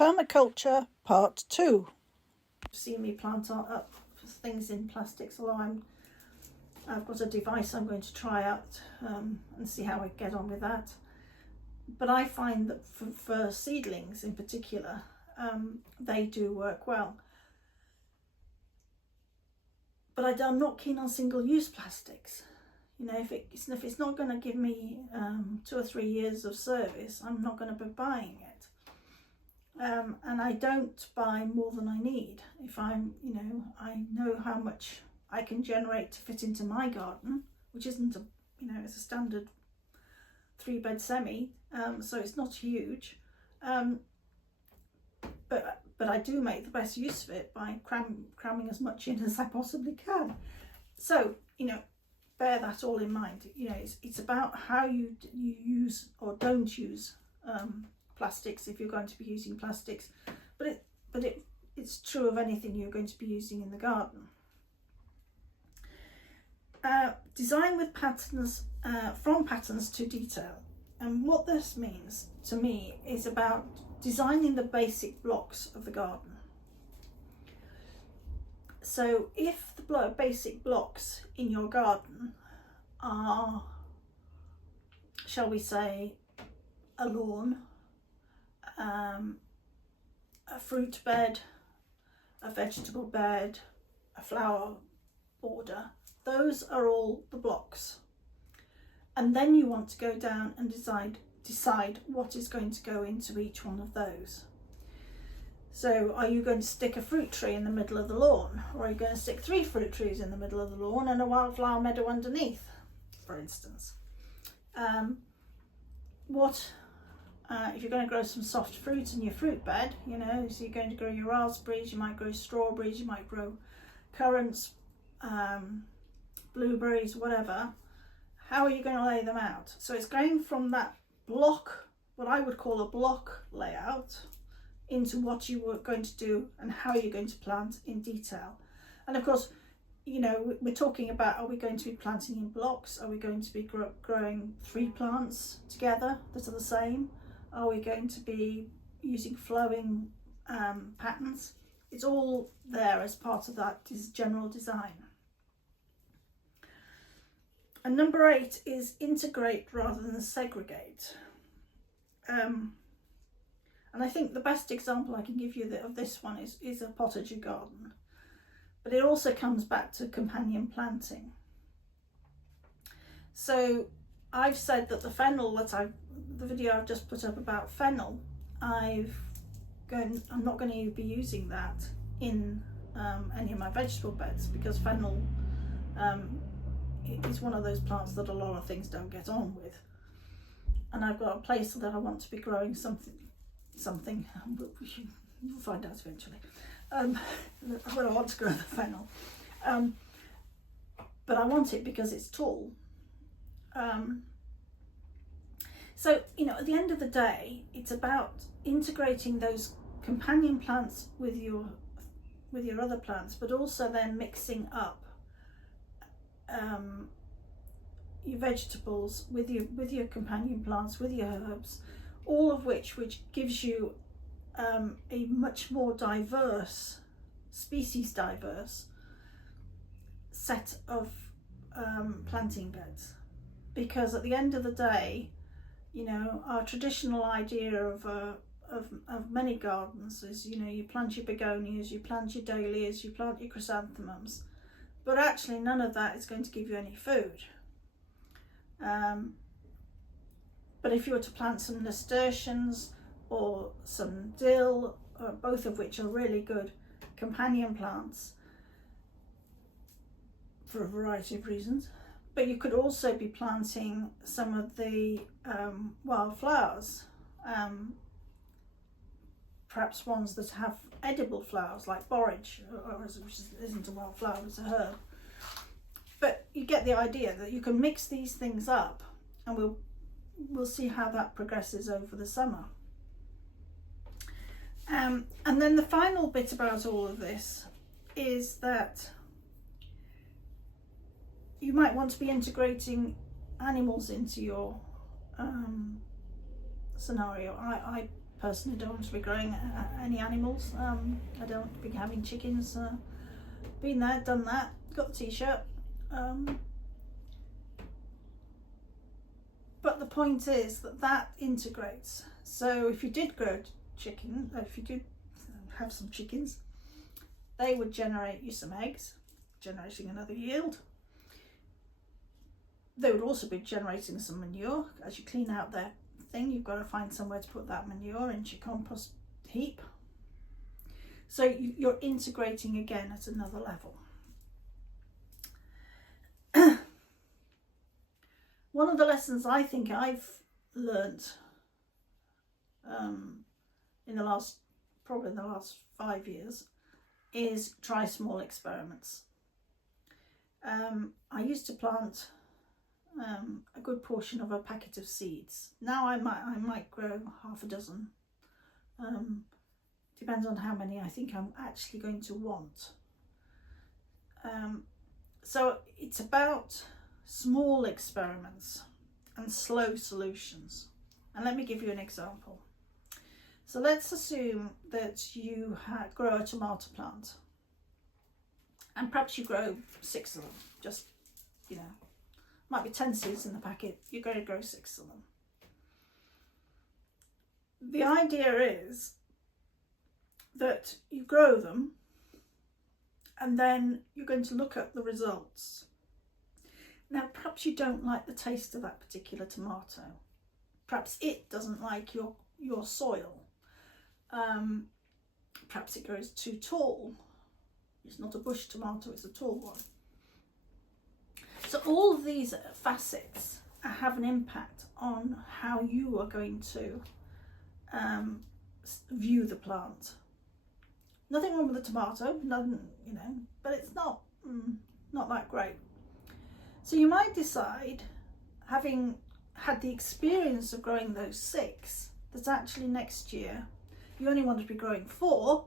Permaculture Part 2. See me plant up things in plastics, although I've got a device I'm going to try out and see how I get on with that. But I find that for seedlings in particular, they do work well. But I'm not keen on single-use plastics. You know, if it's not going to give me 2 or 3 years of service, I'm not going to be buying it. And I don't buy more than I need. If I know how much I can generate to fit into my garden, which isn't it's a standard 3-bed semi, so it's not huge. But I do make the best use of it by cramming as much in as I possibly can. So, bear that all in mind. It's about how you use or don't use plastics if you're going to be using plastics. But it's true of anything you're going to be using in the garden. Design with patterns, from patterns to detail. And what this means to me is about designing the basic blocks of the garden. So if the basic blocks in your garden are, shall we say, a lawn, a fruit bed, a vegetable bed, a flower border, those are all the blocks. And then you want to go down and decide what is going to go into each one of those. So are you going to stick a fruit tree in the middle of the lawn, or are you going to stick 3 fruit trees in the middle of the lawn and a wildflower meadow underneath, for instance? If you're going to grow some soft fruit in your fruit bed, so you're going to grow your raspberries, you might grow strawberries, you might grow currants, blueberries, whatever. How are you going to lay them out? So it's going from that block, what I would call a block layout, into what you were going to do and how you're going to plant in detail. And of course, we're talking about, are we going to be planting in blocks? Are we going to be growing 3 plants together that are the same? Are we going to be using flowing patterns? It's all there as part of that general design. And number 8 is integrate rather than segregate. And I think the best example I can give you of this one is a potager garden. But it also comes back to companion planting. So I've said that the fennel the video I've just put up about fennel, I'm not going to be using that in any of my vegetable beds, because fennel is one of those plants that a lot of things don't get on with. And I've got a place that I want to be growing something. We'll find out eventually. Where I want to grow the fennel, but I want it because it's tall. So at the end of the day, it's about integrating those companion plants with your other plants, but also then mixing up your vegetables with your companion plants, with your herbs, all of which gives you a much more species diverse set of planting beds. Because at the end of the day, our traditional idea of many gardens is, you plant your begonias, you plant your dahlias, you plant your chrysanthemums, but actually none of that is going to give you any food. But if you were to plant some nasturtiums or some dill, both of which are really good companion plants for a variety of reasons, but you could also be planting some of the wildflowers, perhaps ones that have edible flowers like borage, which isn't a wildflower, it's a herb. But you get the idea that you can mix these things up, and we'll see how that progresses over the summer. And then the final bit about all of this is that you might want to be integrating animals into your scenario. I person who don't want to be growing any animals. I don't want to be having chickens. Been there, done that, got the t-shirt. But the point is that integrates. So if you did grow chicken, if you did have some chickens, they would generate you some eggs, generating another yield. They would also be generating some manure. As you clean out their thing, you've got to find somewhere to put that manure into your compost heap. So you're integrating again at another level. One of the lessons I think I've learnt in the last 5 years is try small experiments. I used to plant a good portion of a packet of seeds. Now I might grow half a dozen. Depends on how many I think I'm actually going to want. So it's about small experiments and slow solutions. And let me give you an example. So let's assume that you grow a tomato plant, and perhaps you grow 6 of them. Just, might be 10 seeds in the packet, you're going to grow 6 of them. The idea is that you grow them, and then you're going to look at the results. Now, perhaps you don't like the taste of that particular tomato. Perhaps it doesn't like your soil. Perhaps it grows too tall. It's not a bush tomato, it's a tall one. So all of these facets have an impact on how you are going to view the plant. Nothing wrong with the tomato, nothing, but it's not that great. So you might decide, having had the experience of growing those 6, that actually next year you only want to be growing 4,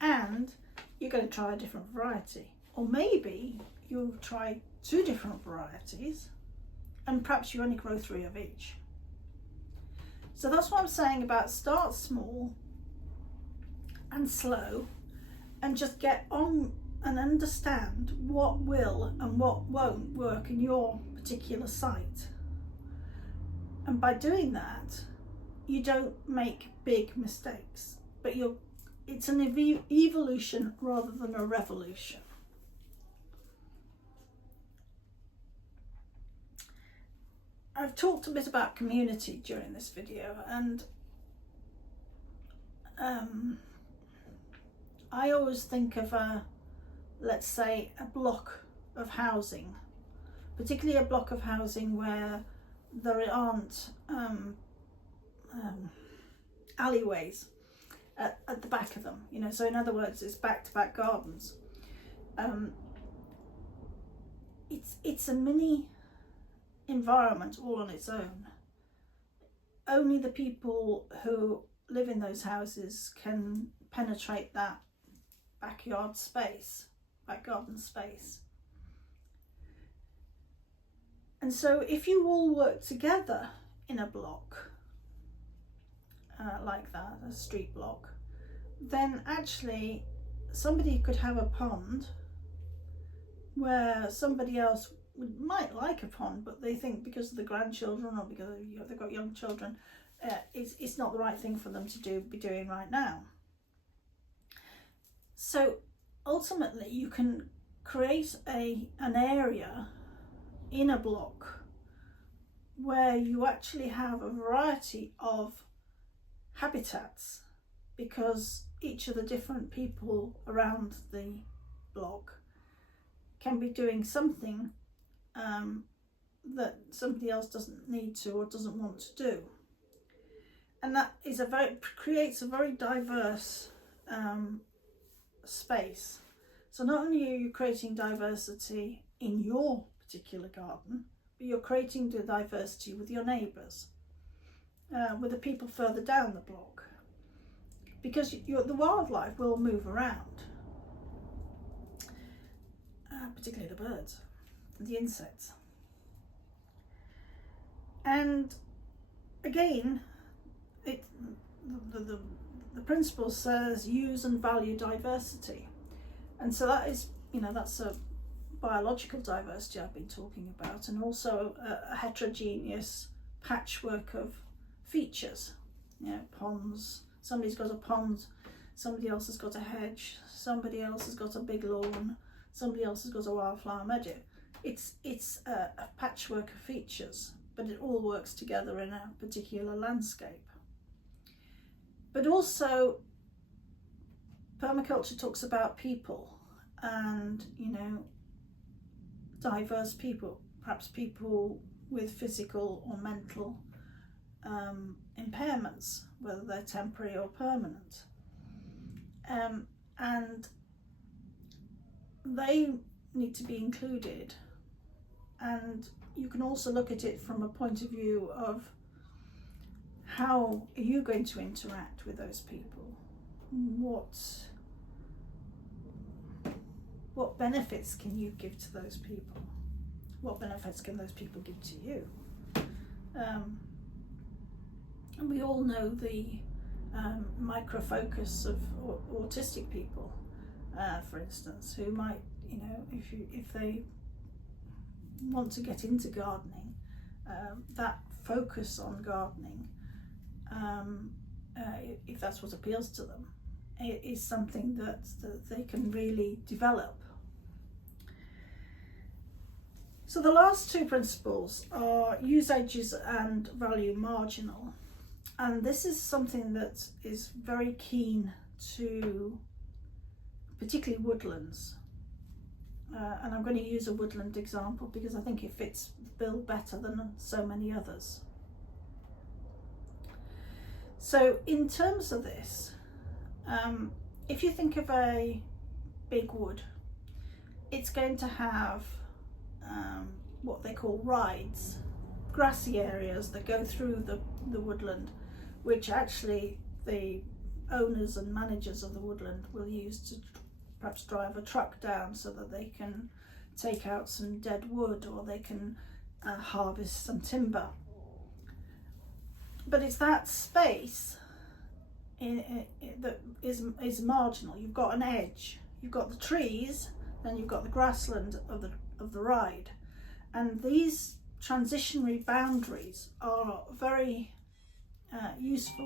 and you're going to try a different variety. Or maybe you'll try 2 different varieties, and perhaps you only grow 3 of each. So that's what I'm saying about start small and slow, and just get on and understand what will and what won't work in your particular site. And by doing that, you don't make big mistakes, but it's an evolution rather than a revolution. I've talked a bit about community during this video, and I always think of let's say a block of housing, particularly a block of housing where there aren't alleyways at the back of them, so in other words, it's back-to-back gardens. It's a mini environment all on its own. Only the people who live in those houses can penetrate that back garden space. And so if you all work together in a block like that, a street block, then actually somebody could have a pond where somebody else might like a pond, but they think because of the grandchildren or because they've got young children, it's not the right thing for them to be doing right now. So ultimately you can create an area in a block where you actually have a variety of habitats, because each of the different people around the block can be doing something that somebody else doesn't need to or doesn't want to do, and that is creates a very diverse space. So not only are you creating diversity in your particular garden, but you're creating the diversity with your neighbours, with the people further down the block, because the wildlife will move around, particularly the birds and the insects. And again, the principle says use and value diversity, and so that is, that's a biological diversity I've been talking about, and also a heterogeneous patchwork of features. Ponds. Somebody's got a pond, somebody else has got a hedge, somebody else has got a big lawn, somebody else has got a wildflower meadow. It's a patchwork of features, but it all works together in a particular landscape. But also, permaculture talks about people, and diverse people, perhaps people with physical or mental impairments, whether they're temporary or permanent, and they need to be included. And you can also look at it from a point of view of how are you going to interact with those people? What benefits can you give to those people? What benefits can those people give to you? And we all know the micro-focus of autistic people, for instance, who might, if they want to get into gardening, that focus on gardening, if that's what appeals to them, it is something that they can really develop. So the last two principles are use edges and value marginal. And this is something that is very keen to particularly woodlands. And I'm going to use a woodland example because I think it fits Bill better than so many others. So in terms of this, if you think of a big wood, it's going to have what they call rides, grassy areas that go through the woodland, which actually the owners and managers of the woodland will use to perhaps drive a truck down so that they can take out some dead wood, or they can harvest some timber. But it's that space that is marginal. You've got an edge, you've got the trees, then you've got the grassland of the ride, and these transitionary boundaries are very useful